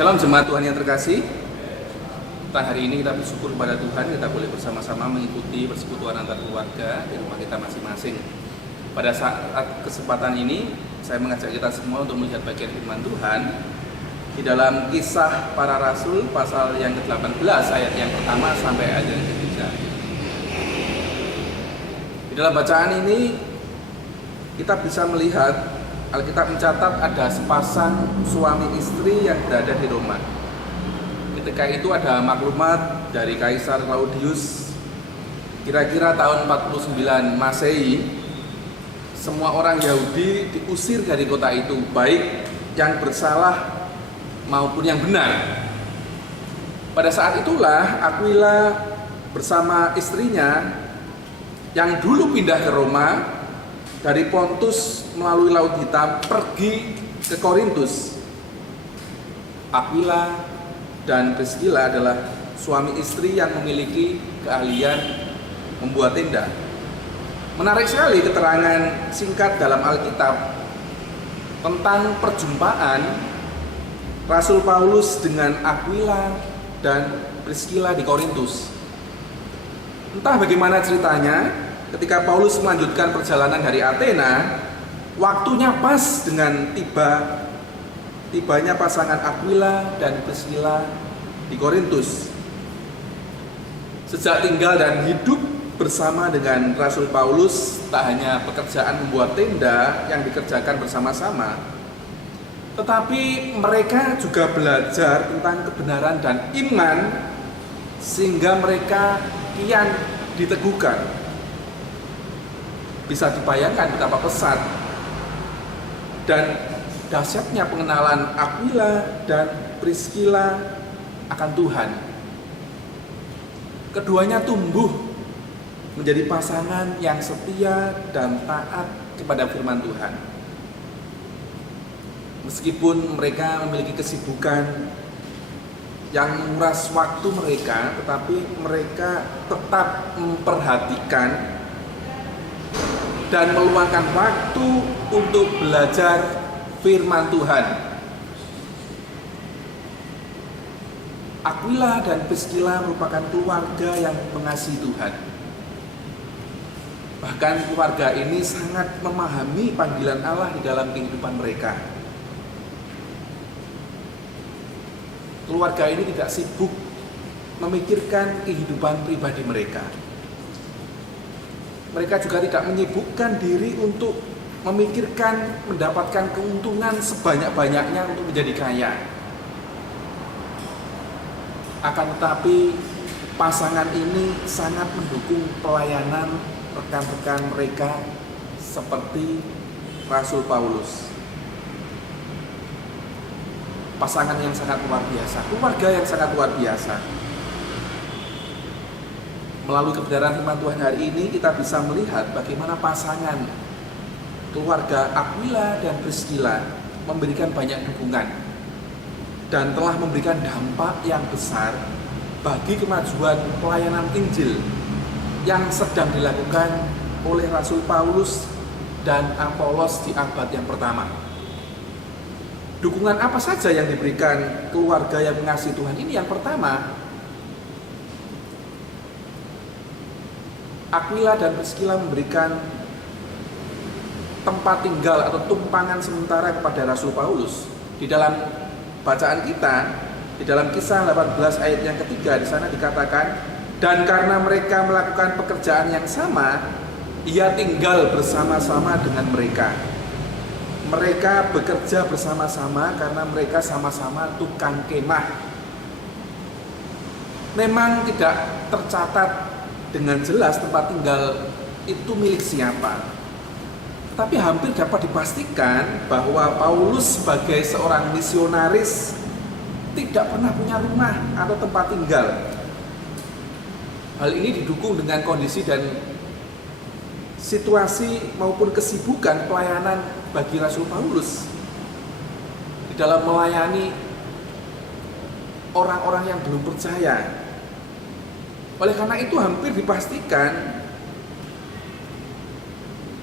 Shalom jemaat Tuhan yang terkasih. Hari ini kita bersyukur kepada Tuhan, kita boleh bersama-sama mengikuti persekutuan antar keluarga di rumah kita masing-masing. Pada saat kesempatan ini, saya mengajak kita semua untuk melihat bagian firman Tuhan di dalam Kisah Para Rasul pasal yang ke-18 ayat yang pertama sampai ayat yang ketiga. Di dalam bacaan ini kita bisa melihat Alkitab mencatat ada sepasang suami istri yang berada di Roma. Ketika itu ada maklumat dari Kaisar Claudius, kira-kira tahun 49 Masehi, semua orang Yahudi diusir dari kota itu, baik yang bersalah maupun yang benar. Pada saat itulah Aquila bersama istrinya yang dulu pindah ke Roma dari Pontus melalui Laut Hitam pergi ke Korintus. Aquila dan Priscilla adalah suami istri yang memiliki keahlian membuat tenda. Menarik sekali keterangan singkat dalam Alkitab tentang perjumpaan Rasul Paulus dengan Aquila dan Priscilla di Korintus. Entah bagaimana ceritanya, ketika Paulus melanjutkan perjalanan dari Athena, waktunya pas dengan tibanya pasangan Aquila dan Priscilla di Korintus. Sejak tinggal dan hidup bersama dengan Rasul Paulus, tak hanya pekerjaan membuat tenda yang dikerjakan bersama-sama, tetapi mereka juga belajar tentang kebenaran dan iman, sehingga mereka kian diteguhkan. Bisa dibayangkan betapa pesat dan dahsyatnya pengenalan Aquila dan Priscilla akan Tuhan. Keduanya tumbuh menjadi pasangan yang setia dan taat kepada firman Tuhan. Meskipun mereka memiliki kesibukan yang menguras waktu mereka, tetapi mereka tetap memperhatikan dan meluangkan waktu untuk belajar firman Tuhan. Aquila dan Priscilla merupakan keluarga yang mengasihi Tuhan. Bahkan keluarga ini sangat memahami panggilan Allah di dalam kehidupan mereka. Keluarga ini tidak sibuk memikirkan kehidupan pribadi mereka. Mereka juga tidak menyibukkan diri untuk memikirkan mendapatkan keuntungan sebanyak-banyaknya untuk menjadi kaya. Akan tetapi pasangan ini sangat mendukung pelayanan rekan-rekan mereka seperti Rasul Paulus. Pasangan yang sangat luar biasa, keluarga yang sangat luar biasa. Melalui kebenaran firman Tuhan hari ini kita bisa melihat bagaimana pasangan keluarga Aquila dan Priscilla memberikan banyak dukungan dan telah memberikan dampak yang besar bagi kemajuan pelayanan Injil yang sedang dilakukan oleh Rasul Paulus dan Apolos di abad yang pertama. Dukungan apa saja yang diberikan keluarga yang mengasihi Tuhan ini? Yang pertama, Aquila dan Priscilla memberikan tempat tinggal atau tumpangan sementara kepada Rasul Paulus. Di dalam bacaan kita, di dalam Kisah 18 ayat yang ketiga, di sana dikatakan, dan karena mereka melakukan pekerjaan yang sama, ia tinggal bersama-sama dengan mereka. Mereka bekerja bersama-sama karena mereka sama-sama tukang kemah. Memang tidak tercatat dengan jelas tempat tinggal itu milik siapa, tapi hampir dapat dipastikan bahwa Paulus sebagai seorang misionaris tidak pernah punya rumah atau tempat tinggal. Hal ini didukung dengan kondisi dan situasi maupun kesibukan pelayanan bagi Rasul Paulus di dalam melayani orang-orang yang belum percaya. Oleh karena itu hampir dipastikan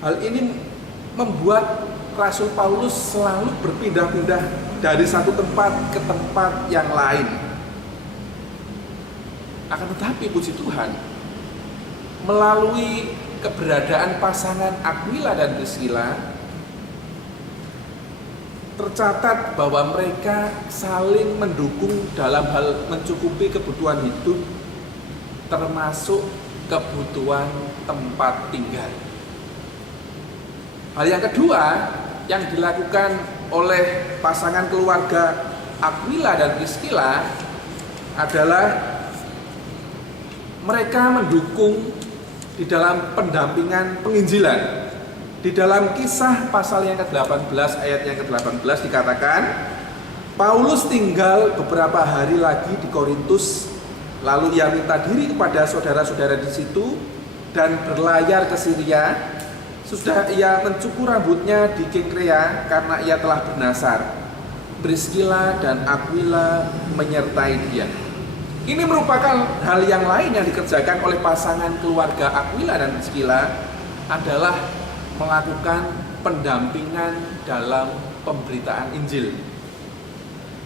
hal ini membuat Rasul Paulus selalu berpindah-pindah dari satu tempat ke tempat yang lain. Akan tetapi puji Tuhan, melalui keberadaan pasangan Aquila dan Priscilla, tercatat bahwa mereka saling mendukung dalam hal mencukupi kebutuhan hidup, termasuk kebutuhan tempat tinggal. Hal yang kedua yang dilakukan oleh pasangan keluarga Aquila dan Priscilla adalah mereka mendukung di dalam pendampingan penginjilan. Di dalam Kisah pasal yang ke-18 ayat yang ke-18 dikatakan, Paulus tinggal beberapa hari lagi di Korintus, lalu ia minta diri kepada saudara-saudara di situ dan berlayar ke Syria. Sudah ia mencukur rambutnya di Kengkrea karena ia telah bernasar. Priscilla dan Aquila menyertai dia. Ini merupakan hal yang lain yang dikerjakan oleh pasangan keluarga Aquila dan Priscilla, adalah melakukan pendampingan dalam pemberitaan Injil.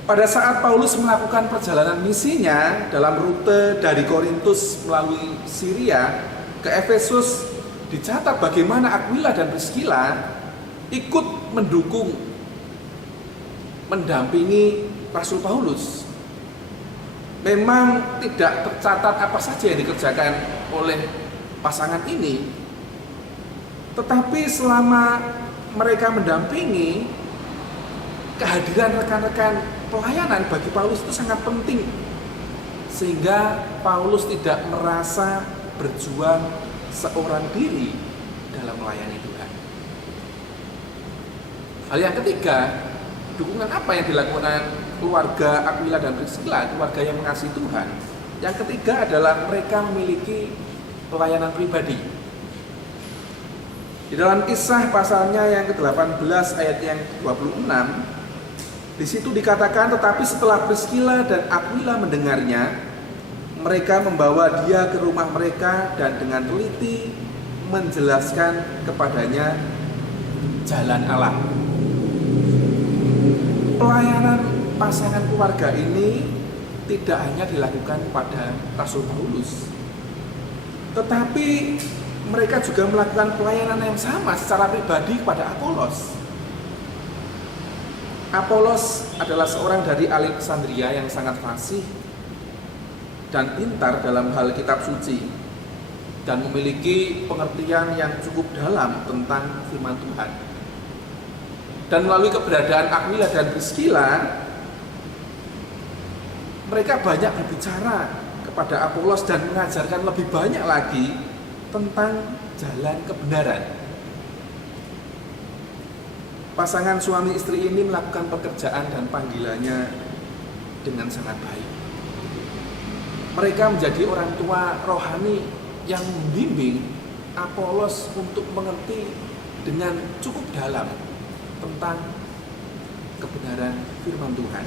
Pada saat Paulus melakukan perjalanan misinya dalam rute dari Korintus melalui Syria ke Efesus, dicatat bagaimana Aquila dan Priscilla ikut mendukung, mendampingi Rasul Paulus. Memang tidak tercatat apa saja yang dikerjakan oleh pasangan ini, tetapi selama mereka mendampingi, kehadiran rekan-rekan pelayanan bagi Paulus itu sangat penting, sehingga Paulus tidak merasa berjuang seorang diri dalam melayani Tuhan. Hal yang ketiga, dukungan apa yang dilakukan keluarga Aquila dan Priscilla, keluarga yang mengasihi Tuhan? Yang ketiga adalah mereka memiliki pelayanan pribadi. Di dalam Kisah pasalnya yang ke-18 ayat yang 26, di situ dikatakan, tetapi setelah Priscilla dan Aquila mendengarnya, mereka membawa dia ke rumah mereka dan dengan teliti menjelaskan kepadanya jalan Allah. Pelayanan pasangan keluarga ini tidak hanya dilakukan pada Rasul Paulus, tetapi mereka juga melakukan pelayanan yang sama secara pribadi kepada Apolos. Apolos adalah seorang dari Alexandria yang sangat fasih dan pintar dalam hal kitab suci dan memiliki pengertian yang cukup dalam tentang firman Tuhan. Dan melalui keberadaan Aquila dan Priscilla, mereka banyak berbicara kepada Apolos dan mengajarkan lebih banyak lagi tentang jalan kebenaran. Pasangan suami istri ini melakukan pekerjaan dan panggilannya dengan sangat baik. Mereka menjadi orang tua rohani yang membimbing Apolos untuk mengerti dengan cukup dalam tentang kebenaran firman Tuhan.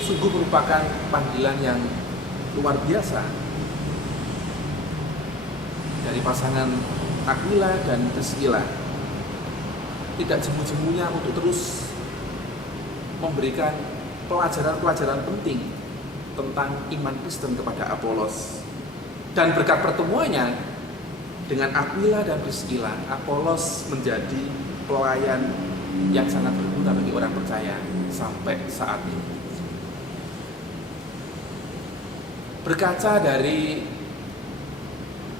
Sungguh merupakan panggilan yang luar biasa dari pasangan Aquila dan Priscilla. Tidak jemu-jemunya untuk terus memberikan pelajaran-pelajaran penting tentang iman Kristen kepada Apolos. Dan berkat pertemuannya dengan Aquila dan Priscilla, Apolos menjadi pelayan yang sangat berguna bagi orang percaya sampai saat ini. Berkaca dari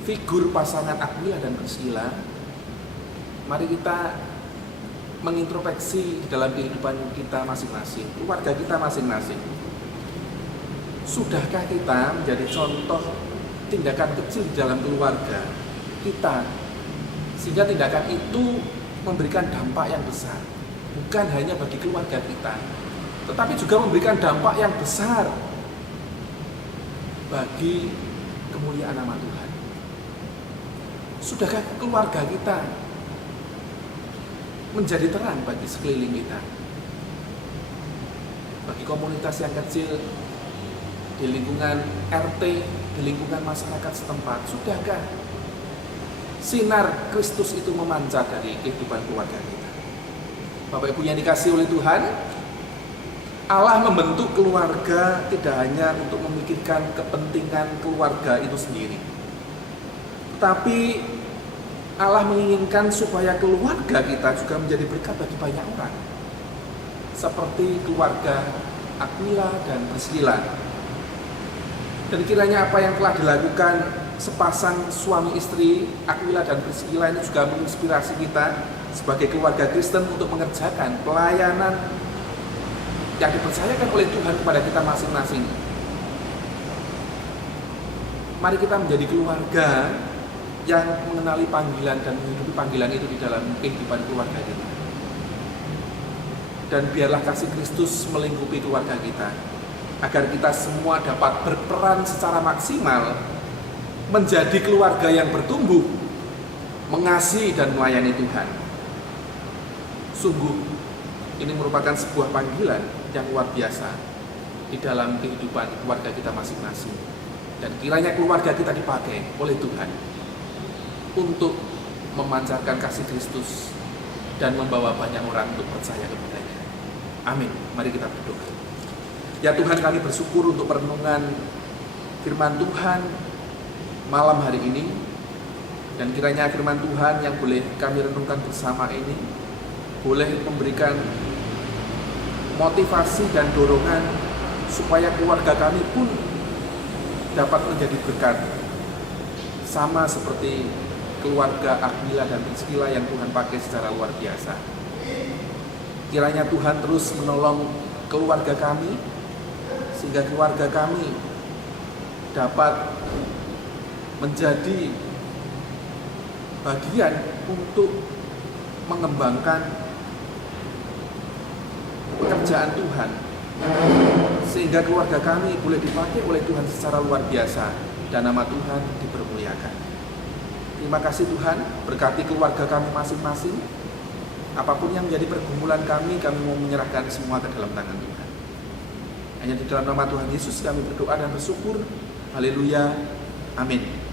figur pasangan Aquila dan Priscilla, mari kita mengintrospeksi di dalam kehidupan kita masing-masing, keluarga kita masing-masing. Sudahkah kita menjadi contoh tindakan kecil di dalam keluarga kita, sehingga tindakan itu memberikan dampak yang besar, bukan hanya bagi keluarga kita, tetapi juga memberikan dampak yang besar bagi kemuliaan nama Tuhan. Sudahkah keluarga kita menjadi terang bagi sekeliling kita, bagi komunitas yang kecil, di lingkungan RT, di lingkungan masyarakat setempat? Sudahkah sinar Kristus itu memancar dari kehidupan keluarga kita? Bapak Ibu yang dikasihi oleh Tuhan, Allah membentuk keluarga tidak hanya untuk memikirkan kepentingan keluarga itu sendiri, tetapi Allah menginginkan supaya keluarga kita juga menjadi berkat bagi banyak orang, seperti keluarga Aquila dan Priscilla. Dan kiranya apa yang telah dilakukan sepasang suami istri Aquila dan Priscilla ini juga menginspirasi kita sebagai keluarga Kristen untuk mengerjakan pelayanan yang dipercayakan oleh Tuhan kepada kita masing-masing. Mari kita menjadi keluarga yang mengenali panggilan dan menghidupi panggilan itu di dalam kehidupan keluarga kita. Dan biarlah kasih Kristus melingkupi keluarga kita, agar kita semua dapat berperan secara maksimal menjadi keluarga yang bertumbuh, mengasihi dan melayani Tuhan. Sungguh, ini merupakan sebuah panggilan yang luar biasa di dalam kehidupan keluarga kita masing-masing. Dan kiranya keluarga kita dipakai oleh Tuhan untuk memancarkan kasih Kristus dan membawa banyak orang untuk percaya kepadanya. Amin. Mari kita berdoa. Ya Tuhan, kami bersyukur untuk perenungan firman Tuhan malam hari ini. Dan kiranya firman Tuhan yang boleh kami renungkan bersama ini boleh memberikan motivasi dan dorongan supaya keluarga kami pun dapat menjadi berkat, sama seperti keluarga Aquila dan Priscilla yang Tuhan pakai secara luar biasa. Kiranya Tuhan terus menolong keluarga kami, sehingga keluarga kami dapat menjadi bagian untuk mengembangkan pekerjaan Tuhan, sehingga keluarga kami boleh dipakai oleh Tuhan secara luar biasa dan nama Tuhan dipermuliakan. Terima kasih Tuhan, berkati keluarga kami masing-masing. Apapun yang menjadi pergumulan kami mau menyerahkan semua ke dalam tangan Tuhan. Hanya di dalam nama Tuhan Yesus kami berdoa dan bersyukur. Haleluya. Amin.